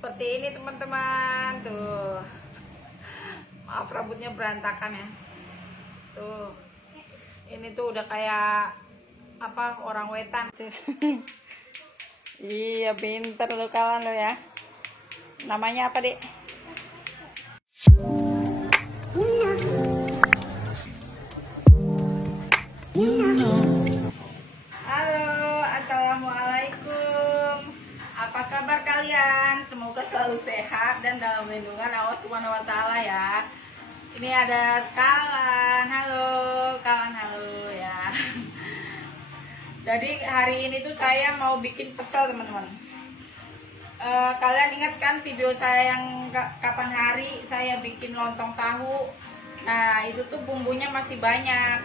Seperti ini teman-teman, tuh. Maaf rambutnya berantakan ya. Tuh. Ini tuh udah kayak apa, orang wetan. Iya, pinter lu kawan lo ya. Namanya apa, Dek? Halo, assalamualaikum. Apa kabar kalian? Semoga selalu sehat dan dalam lindungan Allah Subhanahu wa Ta'ala ya. Ini ada Kalan. Halo, Kalan, halo ya. Jadi hari ini tuh saya mau bikin pecel teman-teman. Kalian ingat kan video saya yang kapan hari saya bikin lontong tahu? Nah itu tuh bumbunya masih banyak.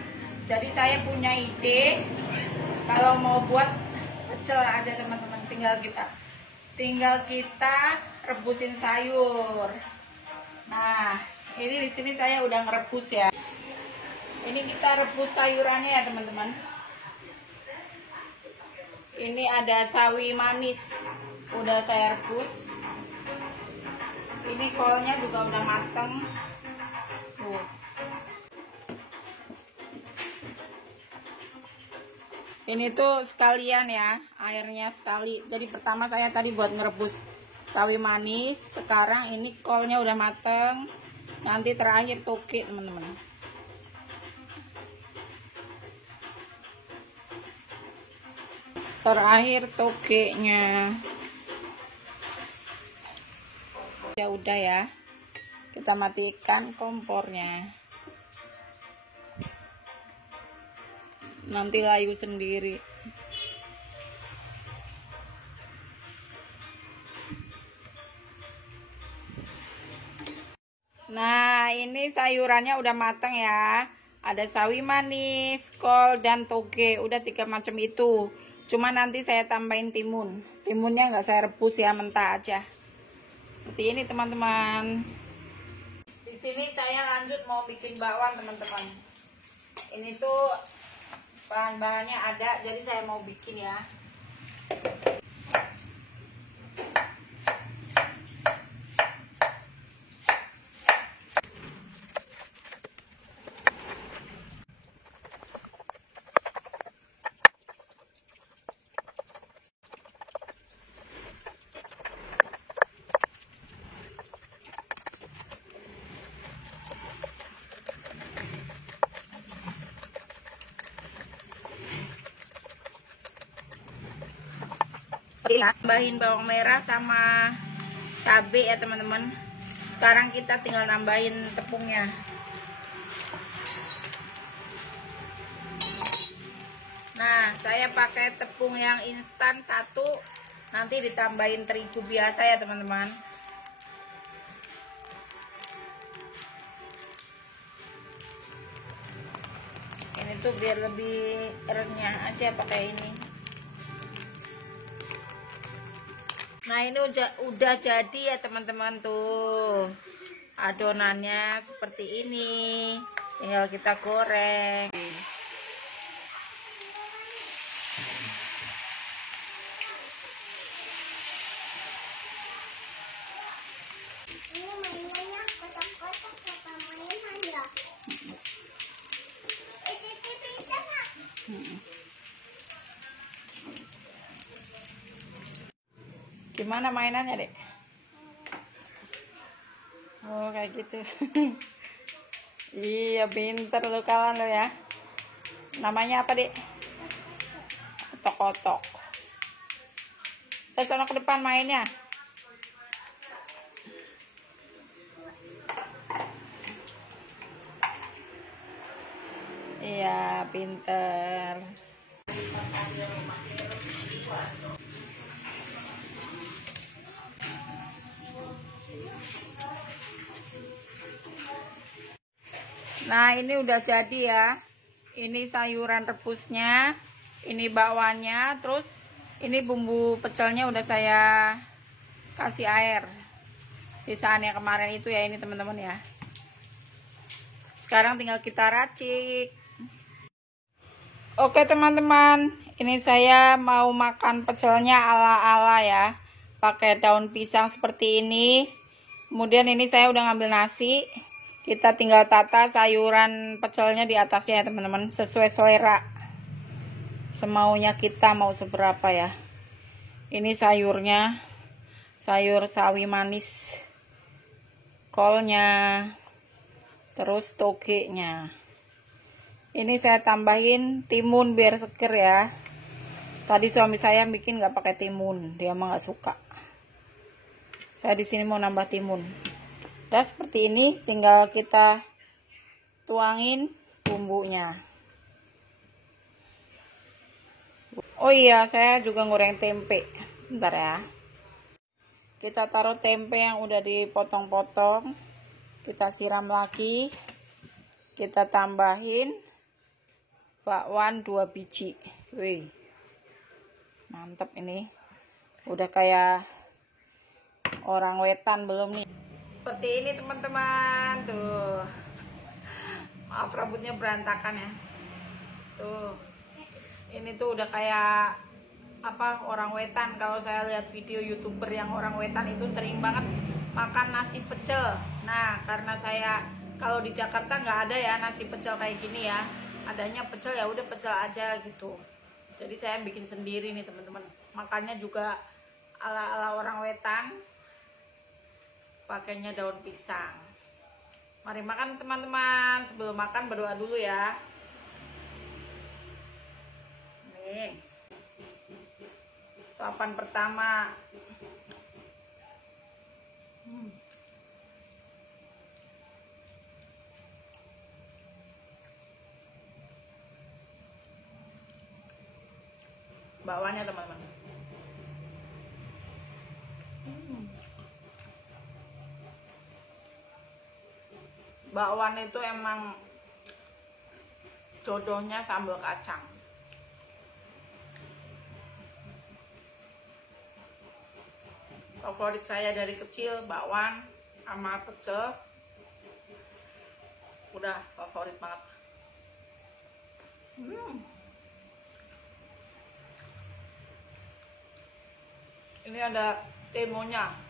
Jadi saya punya ide kalau mau buat pecel aja teman-teman, tinggal kita rebusin sayur. Nah ini di sini saya udah ngerebus ya. Ini kita rebus sayurannya ya teman-teman. Ini ada sawi manis, udah saya rebus. Ini kolnya juga udah mateng. Tuh. Ini tuh sekalian ya, airnya sekali. Jadi pertama saya tadi buat ngerebus sawi manis. Sekarang ini kolnya udah mateng. Nanti terakhir toge teman-teman. Terakhir togenya. Ya udah ya, kita matikan kompornya. Nanti layu sendiri. Nah ini sayurannya udah matang ya. Ada sawi manis, kol, dan toge. Udah 3 macam itu. Cuma nanti saya tambahin timun. Timunnya nggak saya rebus ya, mentah aja. Seperti ini teman-teman. Di sini saya lanjut mau bikin bakwan teman-teman. Ini tuh bahan-bahannya ada, jadi saya mau bikin ya. Tambahin bawang merah sama cabai ya teman-teman. Sekarang kita tinggal nambahin tepungnya. Nah saya pakai tepung yang instan 1, nanti ditambahin terigu biasa ya teman-teman. Ini tuh biar lebih renyah aja pakai ini. Nah ini udah jadi ya teman-teman, tuh adonannya seperti ini, tinggal kita goreng. Gimana mainannya, Dek? Oh, kayak gitu. Iya, pinter lu kawan lo ya. Namanya apa, Dek? Otok-otok. Terus ke depan mainnya. Iya, pinter. Nah ini udah jadi ya. Ini sayuran rebusnya, ini bakwannya, terus ini bumbu pecelnya udah saya kasih air. Sisaan yang kemarin itu ya ini teman-teman ya. Sekarang tinggal kita racik. Oke teman-teman, ini saya mau makan pecelnya ala-ala ya. pakai daun pisang seperti ini. Kemudian ini saya udah ngambil nasi. Kita tinggal tata sayuran pecelnya di atasnya ya teman-teman, sesuai selera. Semaunya kita mau seberapa ya. Ini sayurnya, sayur sawi manis, kolnya, terus togenya. Ini saya tambahin timun biar seger ya. Tadi suami saya bikin nggak pakai timun, dia mah nggak suka. Saya di sini mau nambah timun. Udah seperti ini, tinggal kita tuangin bumbunya. Oh iya, saya juga goreng tempe. Bentar ya. Kita taruh tempe yang udah dipotong-potong. Kita siram lagi. Kita tambahin bakwan 2 biji. Wih. Mantap ini. Udah kayak orang wetan belum nih? Seperti ini teman-teman. Tuh. Maaf rambutnya berantakan ya. Tuh. Ini tuh udah kayak apa orang wetan. Kalau saya lihat video YouTuber yang orang wetan itu sering banget makan nasi pecel. Nah, karena saya kalau di Jakarta nggak ada ya nasi pecel kayak gini ya. Adanya pecel ya udah pecel aja gitu. Jadi saya bikin sendiri nih teman-teman. Makannya juga ala-ala orang wetan. Pakainya daun pisang. Mari makan teman-teman. Sebelum makan berdoa dulu ya. Nih. Suapan pertama. Bakwannya teman-teman. Bakwan itu emang jodohnya sambal kacang. Favorit saya dari kecil bakwan sama pecel. Udah favorit banget. Ini ada temonya.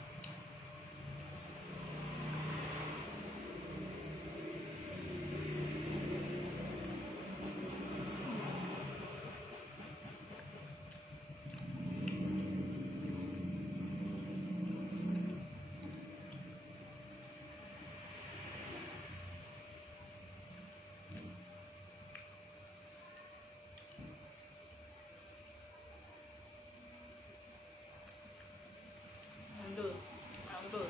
Mantul.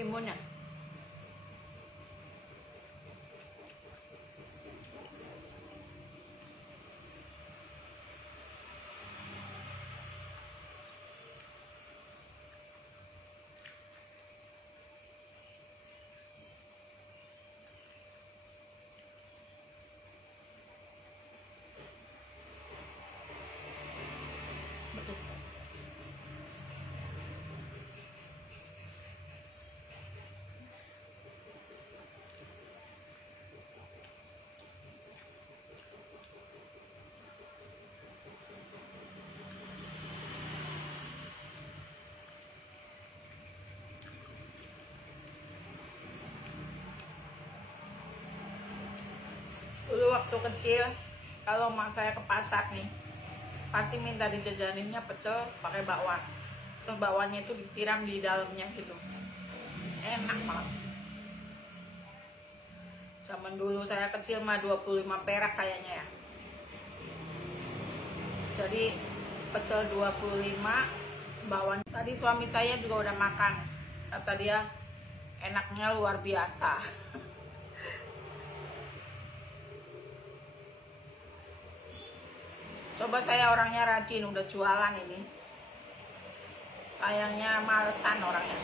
Timunnya. Pedes. Dulu waktu kecil kalau mak saya ke pasar nih pasti minta dijajaninnya pecel pakai bakwan. Terus bakwannya itu disiram di dalamnya gitu. Enak banget. Zaman dulu saya kecil mah 25 perak kayaknya ya. Jadi pecel 25, bakwan. Tadi suami saya juga udah makan. Kata dia enaknya luar biasa. Coba saya orangnya rajin, udah jualan ini. Sayangnya malesan orangnya.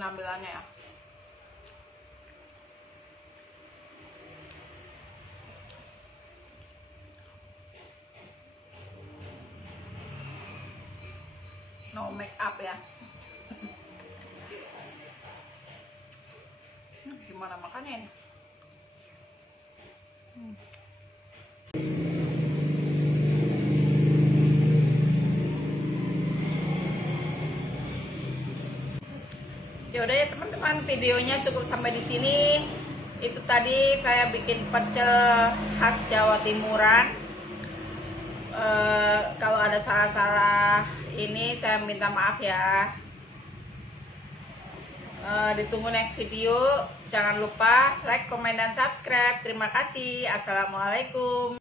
penampilannya ya. No make up ya. Gimana makannya ini? Yaudah ya teman-teman, videonya cukup sampai di sini. Itu tadi saya bikin pecel khas Jawa Timuran. Kalau ada salah-salah ini saya minta maaf ya. Ditunggu next video. Jangan lupa like, comment, dan subscribe. Terima kasih. Assalamualaikum.